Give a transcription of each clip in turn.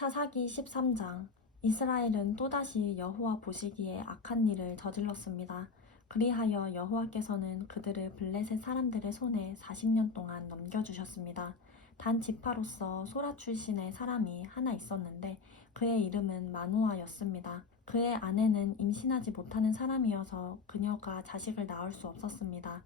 사사기 13장. 이스라엘은 또다시 여호와 보시기에 악한 일을 저질렀습니다. 그리하여 여호와께서는 그들을 블레셋 사람들의 손에 40년 동안 넘겨주셨습니다. 단 지파로서 소라 출신의 사람이 하나 있었는데 그의 이름은 마누아였습니다. 그의 아내는 임신하지 못하는 사람이어서 그녀가 자식을 낳을 수 없었습니다.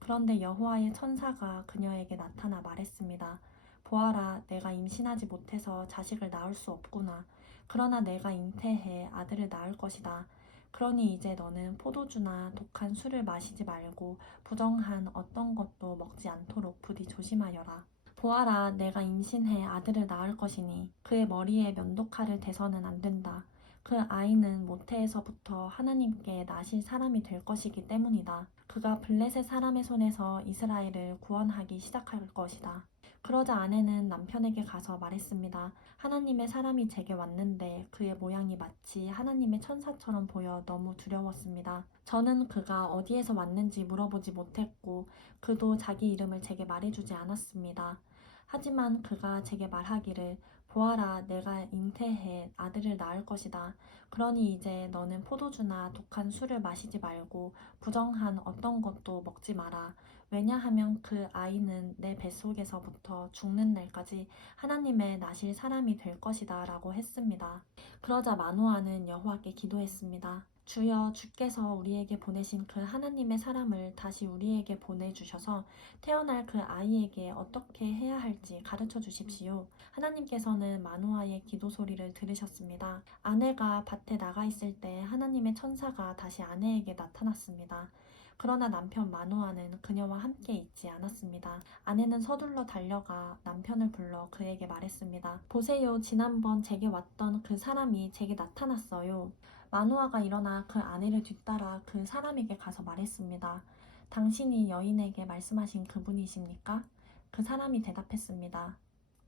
그런데 여호와의 천사가 그녀에게 나타나 말했습니다. 보아라, 내가 임신하지 못해서 자식을 낳을 수 없구나. 그러나 내가 잉태해 아들을 낳을 것이다. 그러니 이제 너는 포도주나 독한 술을 마시지 말고 부정한 어떤 것도 먹지 않도록 부디 조심하여라. 보아라, 내가 임신해 아들을 낳을 것이니 그의 머리에 면도칼을 대서는 안 된다. 그 아이는 모태에서부터 하나님께 나실 사람이 될 것이기 때문이다. 그가 블레셋 사람의 손에서 이스라엘을 구원하기 시작할 것이다. 그러자 아내는 남편에게 가서 말했습니다. 하나님의 사람이 제게 왔는데 그의 모양이 마치 하나님의 천사처럼 보여 너무 두려웠습니다. 저는 그가 어디에서 왔는지 물어보지 못했고 그도 자기 이름을 제게 말해주지 않았습니다. 하지만 그가 제게 말하기를 보아라, 내가 잉태해 아들을 낳을 것이다. 그러니 이제 너는 포도주나 독한 술을 마시지 말고 부정한 어떤 것도 먹지 마라. 왜냐하면 그 아이는 내 뱃속에서부터 죽는 날까지 하나님의 나실 사람이 될 것이다 라고 했습니다. 그러자 마노아는 여호와께 기도했습니다. 주여, 주께서 우리에게 보내신 그 하나님의 사람을 다시 우리에게 보내주셔서 태어날 그 아이에게 어떻게 해야 할지 가르쳐 주십시오. 하나님께서는 마노아의 기도 소리를 들으셨습니다. 아내가 밭에 나가 있을 때 하나님의 천사가 다시 아내에게 나타났습니다. 그러나 남편 마노아는 그녀와 함께 있지 않았습니다. 아내는 서둘러 달려가 남편을 불러 그에게 말했습니다. 보세요, 지난번 제게 왔던 그 사람이 제게 나타났어요. 마노아가 일어나 그 아내를 뒤따라 그 사람에게 가서 말했습니다. 당신이 여인에게 말씀하신 그분이십니까? 그 사람이 대답했습니다.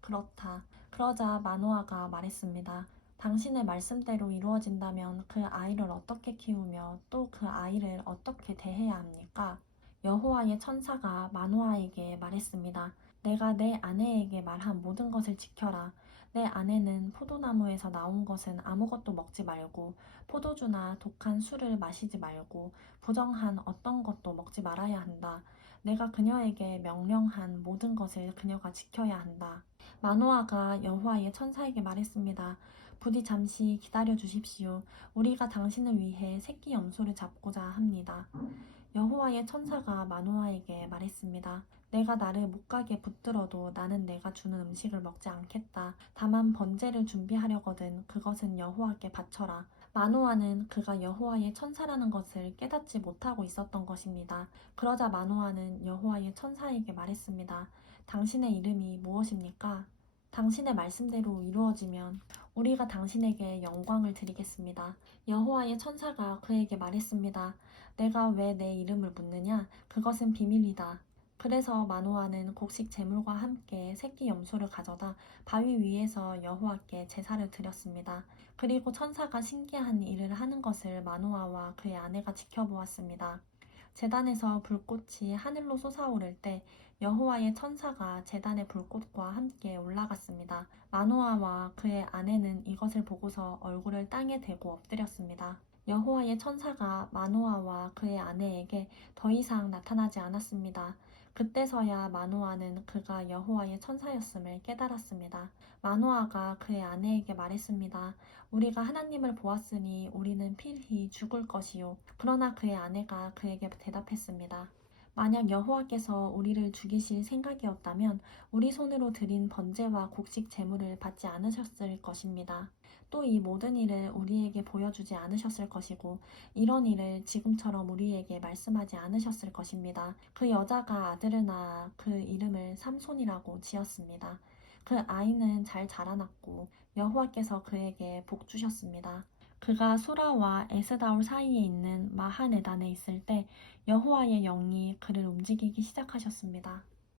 그렇다. 그러자 마노아가 말했습니다. 당신의 말씀대로 이루어진다면 그 아이를 어떻게 키우며 또 그 아이를 어떻게 대해야 합니까? 여호와의 천사가 마노아에게 말했습니다. 내가 내 아내에게 말한 모든 것을 지켜라. 내 아내는 포도나무에서 나온 것은 아무것도 먹지 말고 포도주나 독한 술을 마시지 말고 부정한 어떤 것도 먹지 말아야 한다. 내가 그녀에게 명령한 모든 것을 그녀가 지켜야 한다. 마노아가 여호와의 천사에게 말했습니다. 부디 잠시 기다려 주십시오. 우리가 당신을 위해 새끼 염소를 잡고자 합니다. 여호와의 천사가 마노아에게 말했습니다. 내가 나를 못 가게 붙들어도 나는 내가 주는 음식을 먹지 않겠다. 다만 번제를 준비하려거든 그것은 여호와께 바쳐라. 마노아는 그가 여호와의 천사라는 것을 깨닫지 못하고 있었던 것입니다. 그러자 마노아는 여호와의 천사에게 말했습니다. 당신의 이름이 무엇입니까? 당신의 말씀대로 이루어지면 우리가 당신에게 영광을 드리겠습니다. 여호와의 천사가 그에게 말했습니다. 내가 왜 내 이름을 묻느냐? 그것은 비밀이다. 그래서 마노아는 곡식 제물과 함께 새끼 염소를 가져다 바위 위에서 여호와께 제사를 드렸습니다. 그리고 천사가 신기한 일을 하는 것을 마노아와 그의 아내가 지켜보았습니다. 제단에서 불꽃이 하늘로 솟아오를 때 여호와의 천사가 제단의 불꽃과 함께 올라갔습니다. 마노아와 그의 아내는 이것을 보고서 얼굴을 땅에 대고 엎드렸습니다. 여호와의 천사가 마노아와 그의 아내에게 더 이상 나타나지 않았습니다. 그때서야 마노아는 그가 여호와의 천사였음을 깨달았습니다. 마노아가 그의 아내에게 말했습니다. 우리가 하나님을 보았으니 우리는 필히 죽을 것이요. 그러나 그의 아내가 그에게 대답했습니다. 만약 여호와께서 우리를 죽이실 생각이었다면 우리 손으로 드린 번제와 곡식 제물을 받지 않으셨을 것입니다. 또 이 모든 일을 우리에게 보여주지 않으셨을 것이고 이런 일을 지금처럼 우리에게 말씀하지 않으셨을 것입니다. 그 여자가 아들을 낳아 그 이름을 삼손이라고 지었습니다. 그 아이는 잘 자라났고 여호와께서 그에게 복 주셨습니다. 그가 소라와 에스다올 사이에 있는 마하네단에 있을 때 여호와의 영이 그를 움직이기 시작하셨습니다.